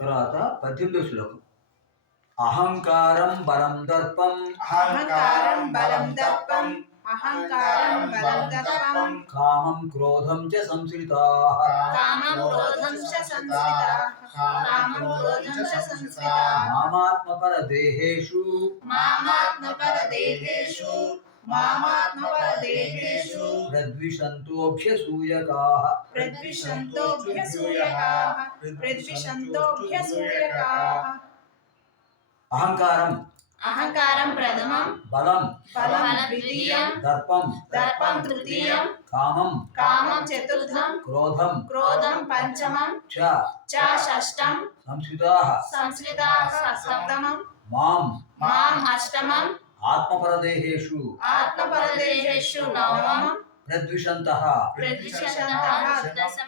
తర్వాత పద్దెనిమిదో శ్లోకం. అహంకారం బలం దర్పం. అహంకారం బలం దర్పం. అహంకారం బలం దర్పం. కామం క్రోధం చ సంశ్రితా కామం క్రోధం చ సంశ్రితాః కామం క్రోధం చ సంశ్రితాః మామాత్మపర దేహేషు. మామాత్మపరదేహేషు మామాత్మపరదేహేషు ప్రద్విషంతోభ్యసూయకాః ప్రద్విషంతోభ్యసూయకాః ప్రద్విషంతోభ్యసూయకాః అహంకారం అహంకారం ప్రథమం బలం బలం బలం ద్వితీయం దర్పం దర్పం తృతీయం కామం కామం చతుర్థం క్రోధం క్రోధం పంచమం చ చ షష్టం సంశ్రితాః సంస్కృతాః సప్తమం మాం మాం అష్టమం ఆత్మపరదేహేషు ఆత్మపరదేహేషు నవమం ప్రద్విషంతః ప్రద్విషంతః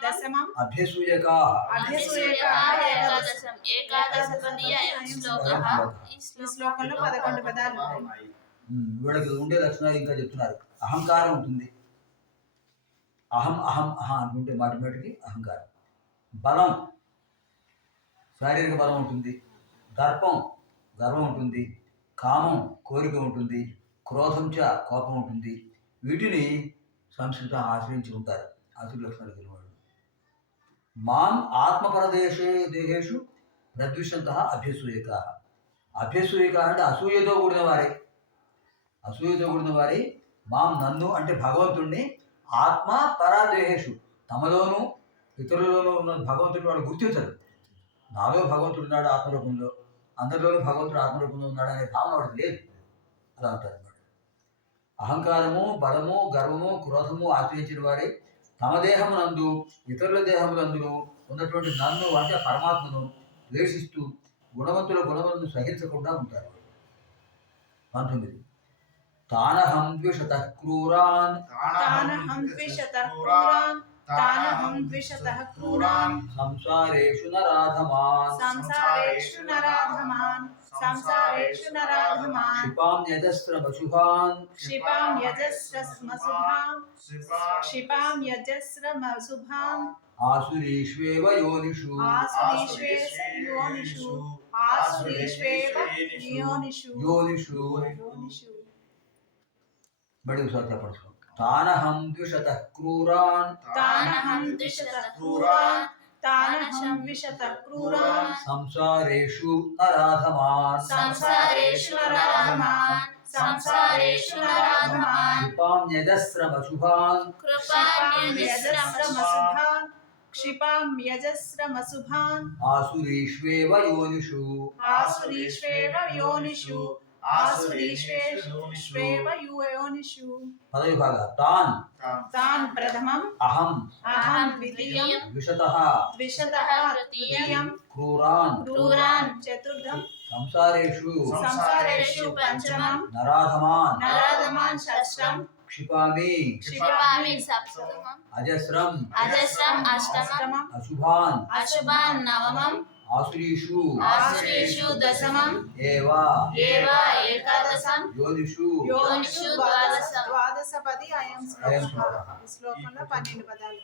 దశమం అభ్యసూయకాః అభ్యసూయకాః ఏకాదశం ఏకాదశపదీయ శ్లోకః ఈ శ్లోకంలో పదకొండు పదాలు వీళ్ళకి ఉండే లక్షణాలు ఇంకా చెప్తున్నారు. అహంకారం ఉంటుంది. అహం అహం అహం అనుకుంటే మాటి మాటికి అహంకారం. బలం. శారీరక బలం ఉంటుంది. దర్పం గర్వం ఉంటుంది. కామం కోరిక ఉంటుంది క్రోధం చ కోపం ఉంటుంది. వీటిని సంస్కృతం ఆశ్రయించి ఉంటారు. అసురు లక్షణాలు కలిగిన మాం ఆత్మపరదేశే దేహేషు ప్రద్విషంత అభ్యసూయక. అభ్యసూయక అంటే అసూయతో కూడిన వారే. అసూయతో కూడిన వారి. మాం నన్ను అంటే భగవంతుణ్ణి. ఆత్మ పరాదేహేషు. తమలోనూ ఇతరులలోనూ ఉన్న భగవంతుడిని వాడు గుర్తించరు. నాలో భగవంతుడున్నాడు ఆత్మరూపంలో. అందరిలోనూ భగవంతుడు ఆత్మరూపంలో ఉన్నాడు అనే భావన వాడికి లేదు. అలా అంటారు అహంకారము బలము గర్వము క్రోధము ఆశ్రయించిన వాడే తమ దేహమునందు ఇతరుల దేహములందును ఉన్నటువంటి నన్ను అంటే పరమాత్మను ద్వేషిస్తూ గుణవంతుల గుణములను సహించకుండా ఉంటారు పంతొమ్మిది. తానహం ద్విషత క్రూరాన్. తానహం ద్విషతః క్రూరాన్ తానహం ద్విషతః క్రూరాన్ సంసారేషు నరాధమాన్ సంసారేషు నరాధమాన్ సంసారేషు నరాధమాన్ క్షిపాం యజస్రమశుభాన్ క్షిపాం యజస్రమశుభాం క్షిపాం యజస్రమశుభాం ఆసురీష్వేవ యోనిషు ఆసురీష్వేష యోనిషు ఆసురీష్వేవ యోనిషు యోనిషు యోనిషు బడి ఒకసారి చెప్పచ్చు తానహం ద్విషత క్రూరాన్ తానహం ద్విషతః క్రూరాన్ తానహం ద్విషతః క్రూరాన్ సంసారేషు నరాధమాన్ సంసారేషు నరాధమాన్ సంసారేషు నరాధమాన్ క్షిపాం యజస్రమశుభాన్ క్షిపాం కృపాణ్యజస్రమశుభ యజస్రమశుభాన్ క్షిపాం యజస్రమశుభాన్ ఆసురీష్వేవ యోనిషు ఆసురీష్వేవ యోనిషు ఆసురీష్వేవ యోనిషు పదవి భాగ తాన్ తాన్ ప్రథమం అహం అహం ద్వితీయం ద్విషత ద్విషతః తృతీయం క్రూరాన్ క్రూరాన్ చతుర్థం సంసారేషు సంసారేషు పంచమం నరాధమాన్ నరాధమాన్ షష్టం క్షిపామి క్షిపామి సప్తమం అజస్రం అజస్రం ఆసురీషు ఆశ్రేషు దశమం. ఏవా. ఏవ. ఏకాదశం. యోనిషు. యోనిషు ద్వాదశ. ద్వాదశపది అయం అయం శ్లోకం. శ్లోకంలో పన్నెండు పదాలు.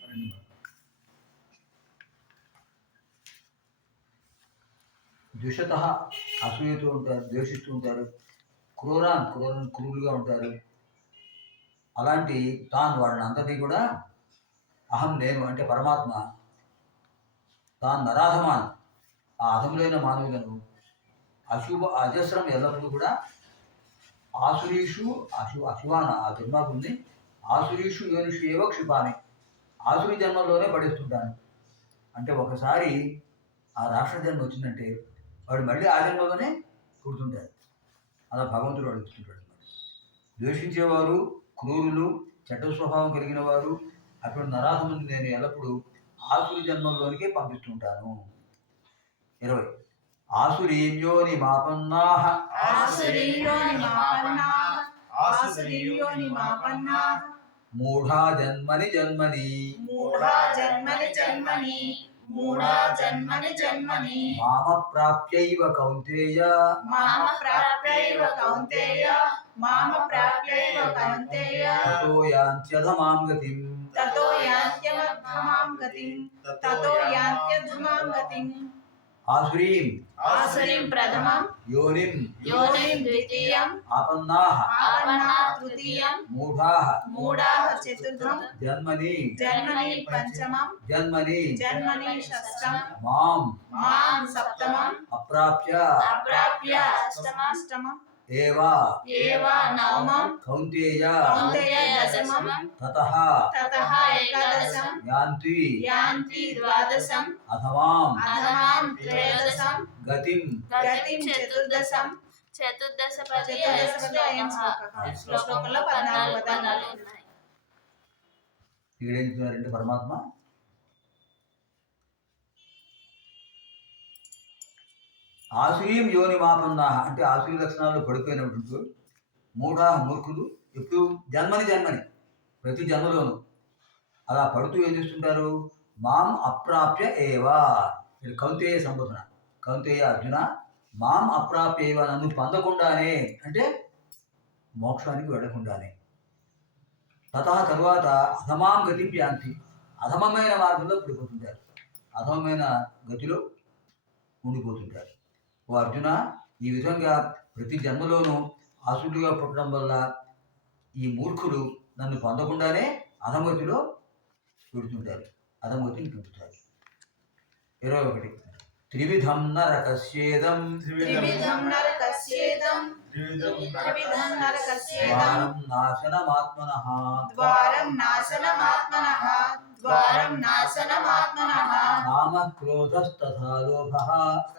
ద్విషత అసూయతో ఉంటారు ద్వేషిస్తూ ఉంటారు క్రూరాన్ క్రూరన్ క్రూరులుగా ఉంటారు. అలాంటి తాను వాళ్ళని అందరినీ కూడా అహం నేను అంటే పరమాత్మ తాను నరాధమాన్. ఆ అధములైన మానవులను అశుభ అజస్రం ఎల్లప్పుడూ కూడా ఆసురీషు అశు అశువాన ఆ దుర్మార్గుల్ని ఆసురీషు యోనిషు ఏవో క్షిపాని ఆసురి జన్మలోనే పడేస్తుంటాను. అంటే ఒకసారి ఆ రాష్ట్ర జన్మ వచ్చిందంటే వాడు మళ్ళీ ఆ జన్మలోనే పుడుతుంటారు అలా భగవంతుడు అడుగుతుంటాడు అనమాట ద్వేషించేవారు క్రూరులు చెడ్డ స్వభావం కలిగిన వారు అటువంటి నరాధముని నేను ఎల్లప్పుడూ ఆసురి జన్మంలోనికే పంపిస్తుంటాను. ఇరవై ఆసురీయోని మాపన్నాహ ఆసురీయోని మాపన్నాః ఆసురీయోని మాపన్నాః మూఢా జన్మని జన్మని మూఢా జన్మని జన్మని మూఢా జన్మని జన్మని మామ ప్రాప్యైవ కౌంతేయ మామ ప్రాప్యైవ కౌంతేయ మామ ప్రాప్యైవ కౌంతేయ తతో యాంత్యధమాం గతిం తతో యాంత్యమధమాం గతిం తతో యాంత్యధమాం గతిం ఆసురీం. ఆసురీం ప్రథమం. యోనిం. యోనిం ద్వితీయం. ఆపన్నాః. ఆపన్నా తృతీయం. మూఢాః. మూఢాః చతుర్థం. జన్మని. జన్మని పంచమం. జన్మని. జన్మని షష్టం మాం. మాం సప్తమం. అప్రాప్య. అప్రాప్య అష్టమం. అష్టమం. ఏవ? ఏవ నవమం కౌంతేయ కౌంతేయ దశమం? తతః. తతః ఏకాదశం? యాంతి యాంతి ద్వాదశం? అథమాం అధమాం త్రయోదశం? గతిం. గతిం చతుర్దశం? చతుర్దశ పది. శ్లోకంలో పద్నాలుగు పదాలు ఉన్నాయి. ఇక్కడ ఏం పరమాత్మ? ఆసురీం యోని మాపన్నా అంటే ఆసురీ లక్షణాలు పడిపోయినటువంటి మూఢా మూర్ఖులు ఎప్పుడు జన్మని జన్మని ప్రతి జన్మలోనూ. అలా పడుతూ ఏం చేస్తుంటారు? మాం అప్రాప్య ఏవా ఇది కౌంతేయ సంబోధన. కౌంతేయ అర్జున మాం అప్రాప్య ఏవా నన్ను పొందకుండానే అంటే మోక్షానికి వెళ్ళకుండానే తత తరువాత అధమాం గతిం యాంతి. అధమమైన మార్గంలో పడిపోతుంటారు. అధమమైన గతిలో ఉండిపోతుంటారు. ఓ అర్జున ఈ విధంగా ప్రతి జన్మలోనూ ఆసులుగా పుట్టడం వల్ల ఈ మూర్ఖులు నన్ను పొందకుండానే అధమగతిలో పెడుతుంటారు అధమగతిని పెంచుతారు ఇరవై ఒకటి. త్రివిధం నరకస్యేదం. ద్వారం నాశనమాత్మనః. ద్వారం నాశనమాత్మనః. ద్వారం నాశనమాత్మనః కామ క్రోధస్తథా లోభః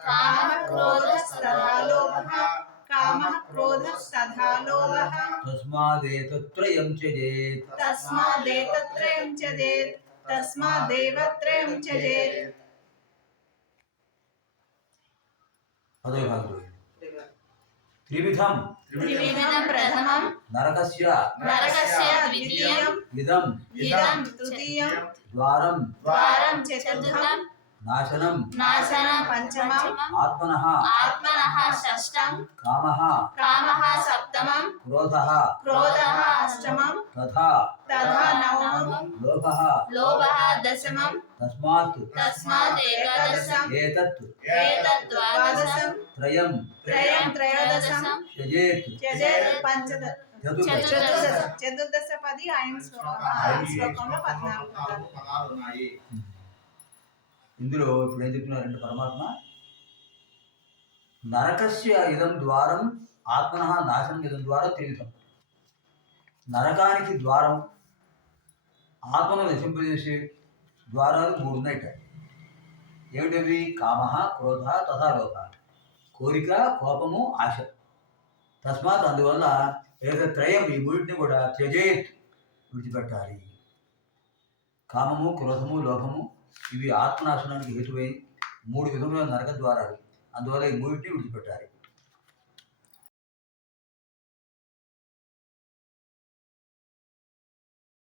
కామ క్రోధస్తథా లోభః కామ క్రోధస్తథా లోభః తస్మాదేతత్రయం త్యజేత్ తస్మాదేతత్రయం త్యజేత్ తస్మాదేవత్రయం త్యజేత్ పదవి భాగంలో త్రివిధం త్రివిధం ప్రథమం నరకస్య నరకస్య ద్వితీయం ఇదం ఇదం తృతీయం ద్వారం ద్వారం చతుర్థం నాశనం నాశనం పంచమం ఆత్మనః ఆత్మనః షష్టం కామః కామః సప్తమం క్రోధః క్రోధః అష్టమం తథా తథా నవమం లోభః లోభः దశమం తస్మాత్ తస్మాత్ ఏకాదశం ఏతత్ ఏతద్ ద్వాదశం త్రయం త్రయం త్రయోదశం త్యజేత్ త్యజేత్ పంచద చతుర్దశ చతుర్దశ చతుర్దశ పది ఆయన శ్లోకం ఆయన శ్లోకంలో పద్నాలుగు పదాలు ఇందులో ఇప్పుడు ఏం చెప్తున్నారంటే పరమాత్మ నరకస్య ఇదం ద్వారం ఆత్మన నాశనం ఇదం ద్వారా తిరుగుతాం. నరకానికి ద్వారం ఆత్మను నశింపజేసే ద్వారాలు మూడు ఉన్నాయిట ఏమిటవి? కామ క్రోధ తథా లోభ. కోరిక కోపము ఆశ. తస్మాత్ అందువల్ల ఏదైతే త్రయం ఈ మూడింటిని కూడా త్యజేత్ విడిచిపెట్టాలి. కామము క్రోధము లోభము ఇవి ఆత్మనాశనానికి హేతువై మూడు విధములైన నరక ద్వారాలు. అందువల్ల ఈ మూడింటిని విడిచిపెట్టాలి.